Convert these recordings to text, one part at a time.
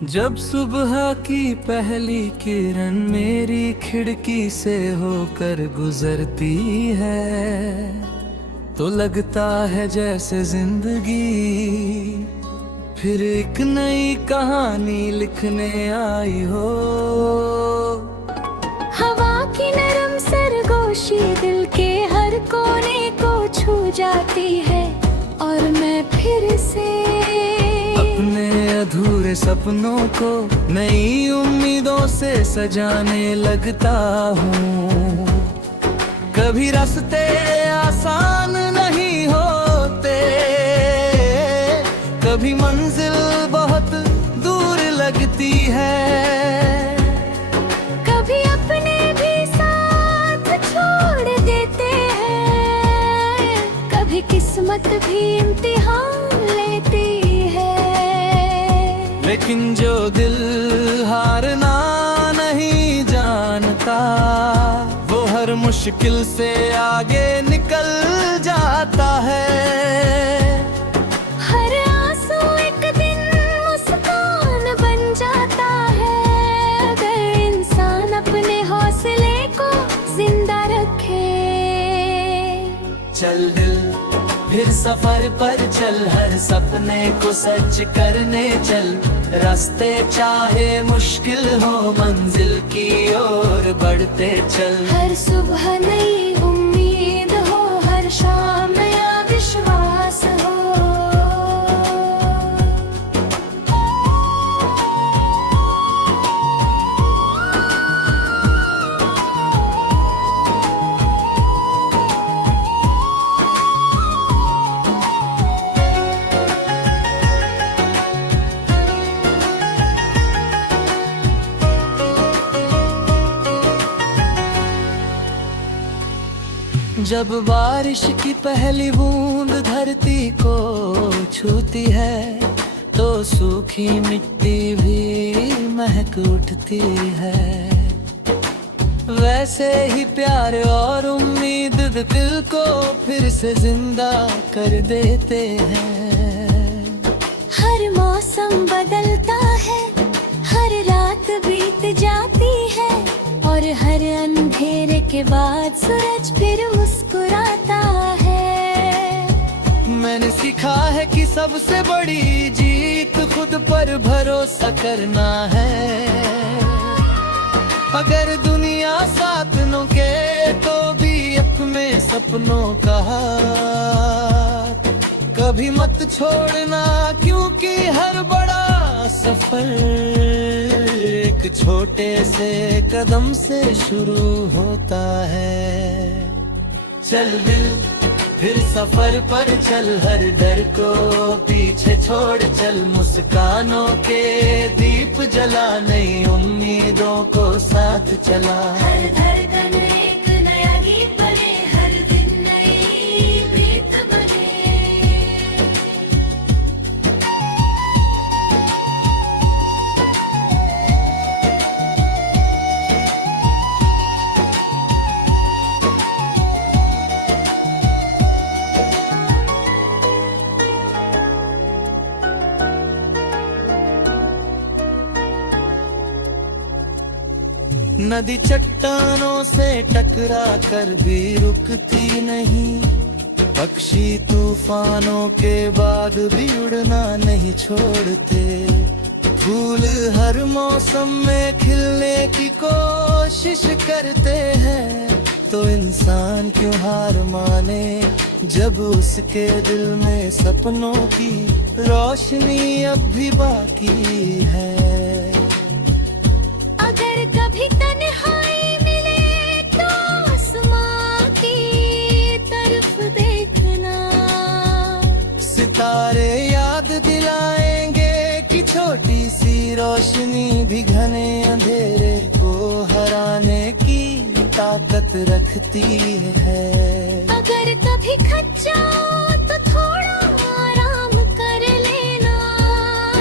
जब सुबह की पहली किरण मेरी खिड़की से होकर गुजरती है तो लगता है जैसे जिंदगी फिर एक नई कहानी लिखने आई हो। हवा की नरम सरगोशी दिल के हर कोने को छू जाती है और मैं फिर से अपने अधूरे सपनों को नई उम्मीदों से सजाने लगता हूँ। कभी रास्ते आसान नहीं होते, कभी मंजिल बहुत दूर लगती है, कभी अपने भी साथ छोड़ देते हैं, कभी किस्मत भी इम्तिहान लेती है। लेकिन जो दिल हारना नहीं जानता वो हर मुश्किल से आगे निकल जाता है। हर आंसू एक दिन मुस्कान बन जाता है अगर इंसान अपने हौसले को जिंदा रखे। चल दिल फिर सफर पर चल, हर सपने को सच करने चल। रास्ते चाहे मुश्किल हो मंजिल की ओर बढ़ते चल। हर सुबह नई उम्मीद हो, हर शाम नया विश्वास हो। जब बारिश की पहली बूंद धरती को छूती है तो सूखी मिट्टी भी महक उठती है। वैसे ही प्यार और उम्मीद दिल को फिर से जिंदा कर देते हैं। हर मौसम बदलता है, हर रात बीत जाती है और हर अंधेरे के बाद सूरज फिर मुस्कुराता है। मैंने सीखा है कि सबसे बड़ी जीत खुद पर भरोसा करना है। अगर दुनिया साथ न के तो भी अपने सपनों का हाथ कभी मत छोड़ना, क्योंकि हर बड़ा सफर एक छोटे से कदम से शुरू होता है। चल दिल फिर सफर पर चल, हर डर को पीछे छोड़ चल। मुस्कानों के दीप जला, नई उम्मीदों को साथ चला। हर धड़कन एक नया गीत बने, हर दिन नई प्रीत बने। नदी चट्टानों से टकरा कर भी रुकती नहीं, पक्षी तूफानों के बाद भी उड़ना नहीं छोड़ते। फूल हर मौसम में खिलने की कोशिश करते हैं, तो इंसान क्यों हार माने जब उसके दिल में सपनों की रोशनी अब भी बाकी है। अगर कभी तन्हाई मिले तो आसमां की तरफ देखना, सितारे याद दिलाएंगे कि छोटी सी रोशनी भी घने अंधेरे को हराने की ताकत रखती है। अगर कभी खच जाओ तो थोड़ा आराम कर लेना,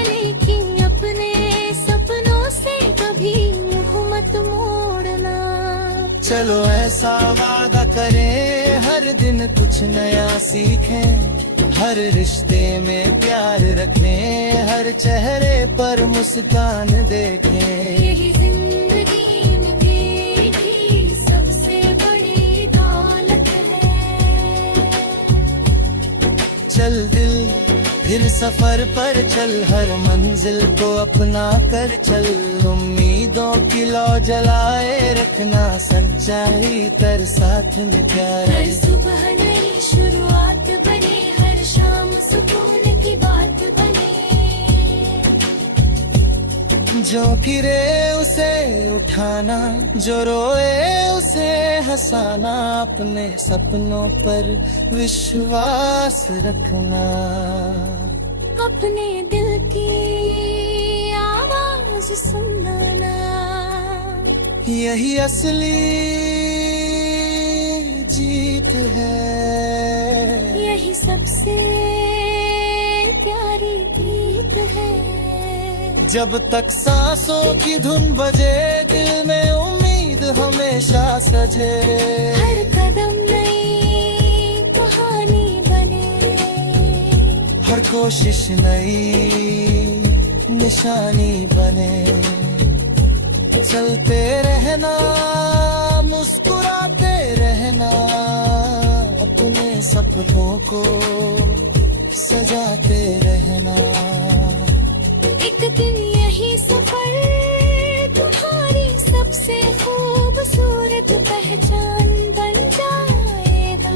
लेकिन अपने सपनों से कभी मुँह मत मोड़ना। चलो ऐसा वादा करें हर दिन कुछ नया सीखें, हर रिश्ते में प्यार रखें, हर चेहरे पर मुस्कान देखें। यही जिंदगी में मेरी सबसे बड़ी दौलत है। चल दिल फिर सफर पर चल, हर मंजिल को अपना कर चल। उम्मीदों की लौ जलाए रखना, सच्चाई तर साथ में प्यार। हर सुबह नई शुरुआत बने, हर शाम सुकून की बात बने। जो गिरे उसे उठाना, जो रोए उसे हंसाना, अपने सपनों पर विश्वास रखना। अपने दिल की आवाज सुनना, यही असली जीत है। यही सबसे प्यारी प्रीत है। जब तक सांसों की धुन बजे, दिल में उम्मीद हमेशा सजे। हर कदम नई कहानी बने, हर कोशिश नई निशानी बने। चलते रहना, मुस्कुराते रहना, अपने सपनों को सजाते रहना। एक दिन यही सफर तुम्हारी सबसे खूबसूरत पहचान बन जाएगा।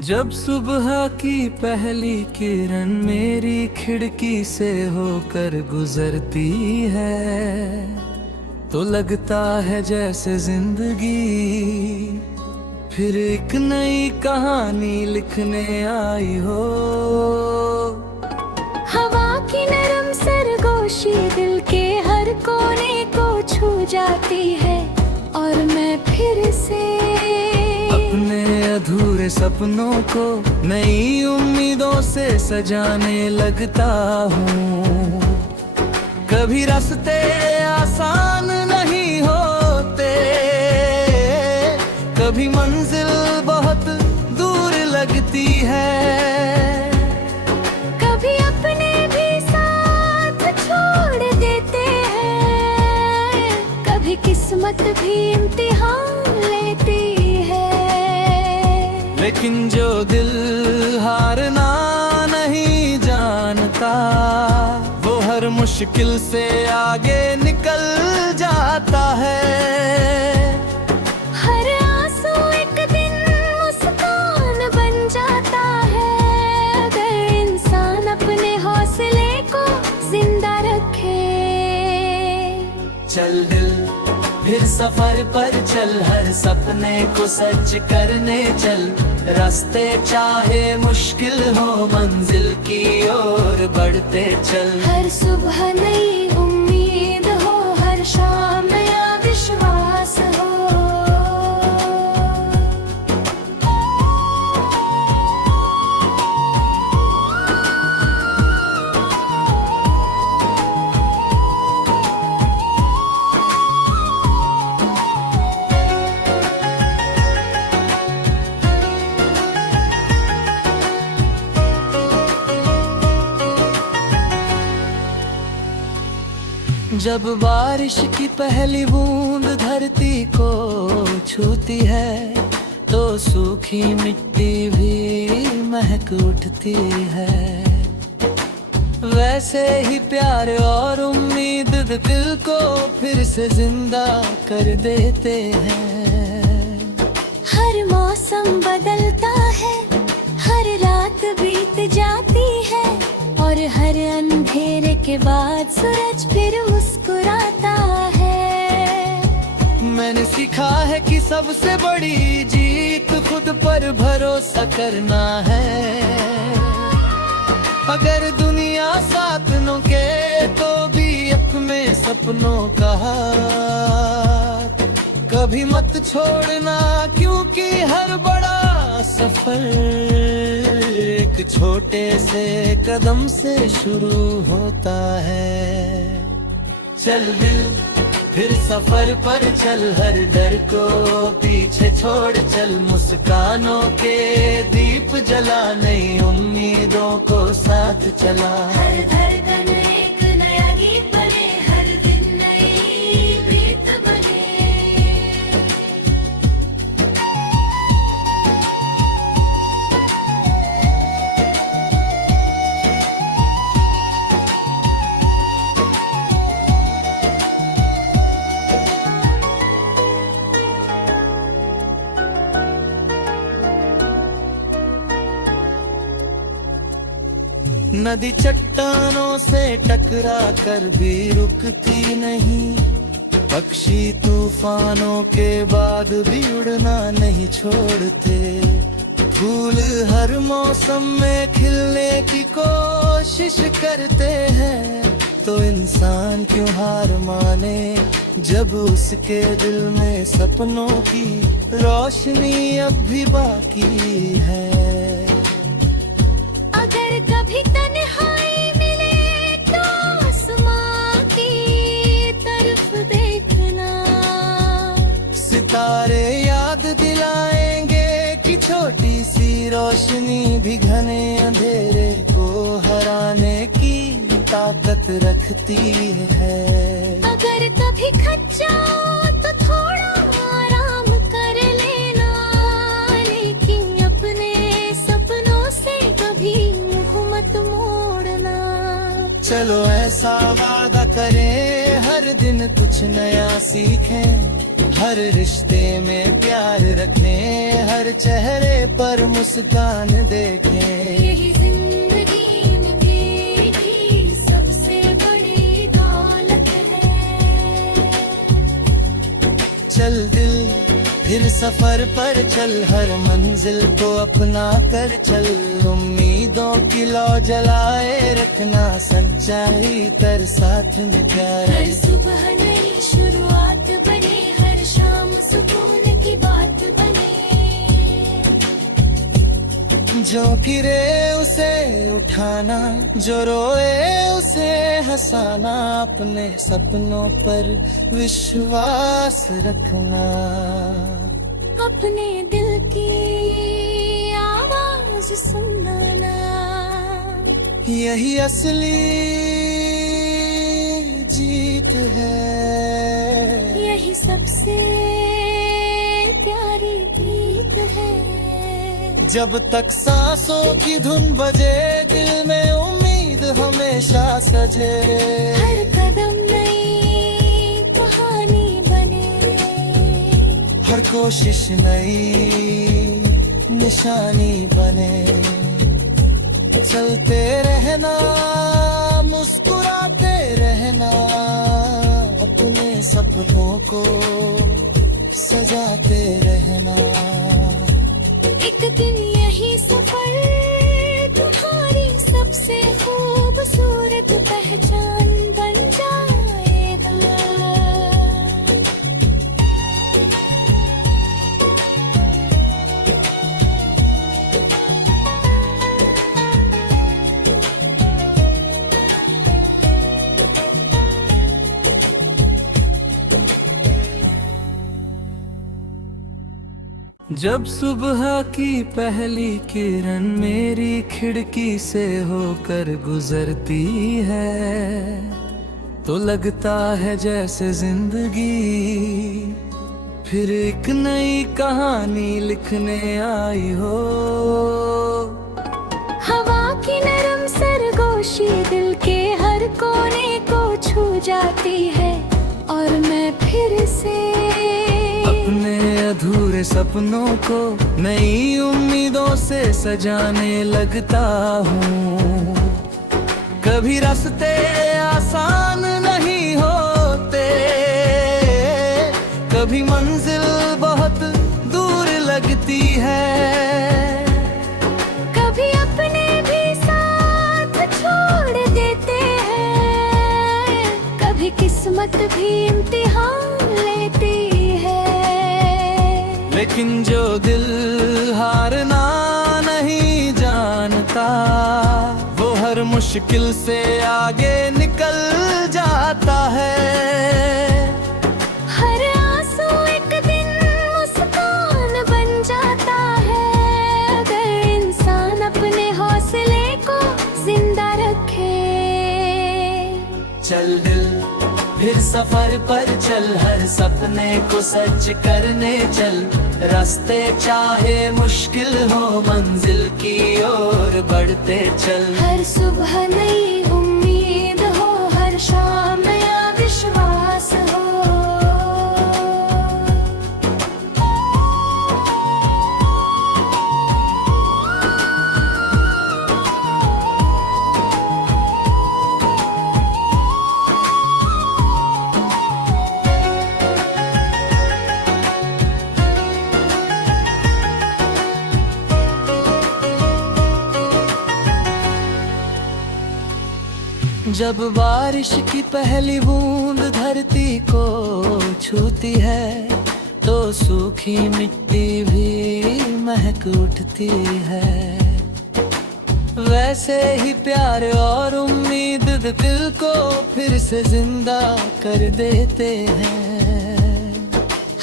जब सुबह की पहली किरण मेरी खिड़की से होकर गुजरती है, तो लगता है जैसे जिंदगी फिर एक नई कहानी लिखने आई हो। हवा की नरम सरगोशी दिल के हर कोने को छू जाती है, और मैं फिर से अपने अधूरे सपनों को नई उम्मीदों से सजाने लगता हूँ। कभी रास्ते आसान नहीं होते, कभी मंजिल बहुत दूर लगती है। कभी अपने भी साथ छोड़ देते हैं, कभी किस्मत भी इम्तिहान लेती है। लेकिन जो दिल हारना नहीं जानता, वो हर मुश्किल से आगे निकल जाता है। हर आंसू एक दिन मुस्कान बन जाता है, अगर इंसान अपने हौसले को जिंदा रखे। चल दिल फिर सफर पर चल, हर सपने को सच करने चल। रास्ते चाहे मुश्किल हो, मंजिल की ओर बढ़ते चल। हर सुबह नई उम्मीद हो, हर शाम नया विश्वास हो। जब बारिश की पहली बूंद धरती को छूती है, तो सूखी मिट्टी भी महक उठती है। वैसे ही प्यार और उम्मीद दिल को फिर से जिंदा कर देते हैं। हर मौसम बदलता है, हर रात बीत जाती है, और हर अंधेरे के बाद सूरज फिर मुस्कुराता है। मैंने सीखा है कि सबसे बड़ी जीत खुद पर भरोसा करना है। अगर दुनिया साथ न के, तो भी अपने सपनों का हाथ कभी मत छोड़ना, क्योंकि हर बड़ा सफर एक छोटे से कदम से शुरू होता है। चल दिल फिर सफर पर चल, हर डर को पीछे छोड़ चल, मुस्कानों के दीप जला, नई उम्मीदों को साथ चला। हर धड़कन एक नया गीत बने, हर दिन नई प्रीत बने। नदी चट्टानों से टकरा कर भी रुकती नहीं, पक्षी तूफानों के बाद भी उड़ना नहीं छोड़ते। फूल हर मौसम में खिलने की कोशिश करते हैं, तो इंसान क्यों हार माने जब उसके दिल में सपनों की रोशनी अब भी बाकी है। अगर कभी तन्हाई मिले तो आसमां की तरफ देखना, सितारे याद दिलाएंगे कि छोटी सी रोशनी भी घने अंधेरे को हराने की ताकत रखती है। अगर कभी खच जाओ तो थोड़ा आराम कर लेना, लेकिन अपने सपनों से कभी मुंह मत मोड़ना। चलो ऐसा वादा करें, हर दिन कुछ नया सीखें, हर रिश्ते में प्यार रखें, हर चेहरे पर मुस्कान देखें। यही जिंदगी में मेरी सबसे बड़ी दौलत है। चल दिल फिर सफर पर चल, हर मंजिल को अपना कर चल, उम्मीदों की लौ जलाए रखना, सच्चाई कर साथ में प्यार। हर सुबह नई शुरुआत बने, हर शाम सुकून की बात बने। जो गिरे उसे उठाना, जो रोए उसे हंसाना, अपने सपनों पर विश्वास रखना। अपने दिल की आवाज सुनना, यही असली जीत है, यही सबसे प्यारी प्रीत है। जब तक सांसों की धुन बजे, दिल में उम्मीद हमेशा सजे, हर कदम नई कहानी बने, हर कोशिश नई निशानी बने। चलते रहना, मुस्कुराते रहना, अपने सपनों को सजाते रहना। एक दिन यही सफर तुम्हारी सबसे खूबसूरत पहचान बन जाएगा। जब सुबह की पहली किरण मेरी खिड़की से होकर गुजरती है, तो लगता है जैसे जिंदगी फिर एक नई कहानी लिखने आई हो। हवा की नरम सरगोशी दिल के हर कोने को छू जाती है, और मैं फिर से अपने अधूरे सपनों को नई उम्मीदों से सजाने लगता हूँ। कभी रास्ते आसान नहीं होते, कभी मंजिल बहुत दूर लगती है, कभी अपने भी साथ छोड़ देते हैं, कभी किस्मत भी इम्तिहान लेती है। लेकिन जो दिल हारना नहीं जानता, वो हर मुश्किल से आगे निकल जाता है। हर आंसू एक दिन मुस्कान बन जाता है, अगर इंसान अपने हौसले को जिंदा रखे। चल दिल फिर सफर पर चल, हर सपने को सच करने चल। रास्ते चाहे मुश्किल हो, मंजिल की ओर बढ़ते चल। हर सुबह नई उम्मीद हो, हर शाम नया विश्वास हो। जब बारिश की पहली बूंद धरती को छूती है, तो सूखी मिट्टी भी महक उठती है। वैसे ही प्यार और उम्मीद दिल को फिर से जिंदा कर देते हैं।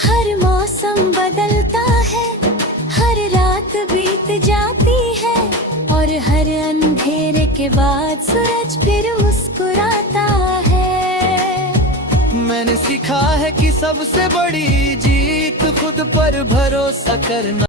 हर मौसम बदलता है, हर रात बीत जाती है, और हर अंधेरे के बाद सूरज फिर मुस्कुराता है। मैंने सीखा है कि सबसे बड़ी जीत खुद पर भरोसा करना।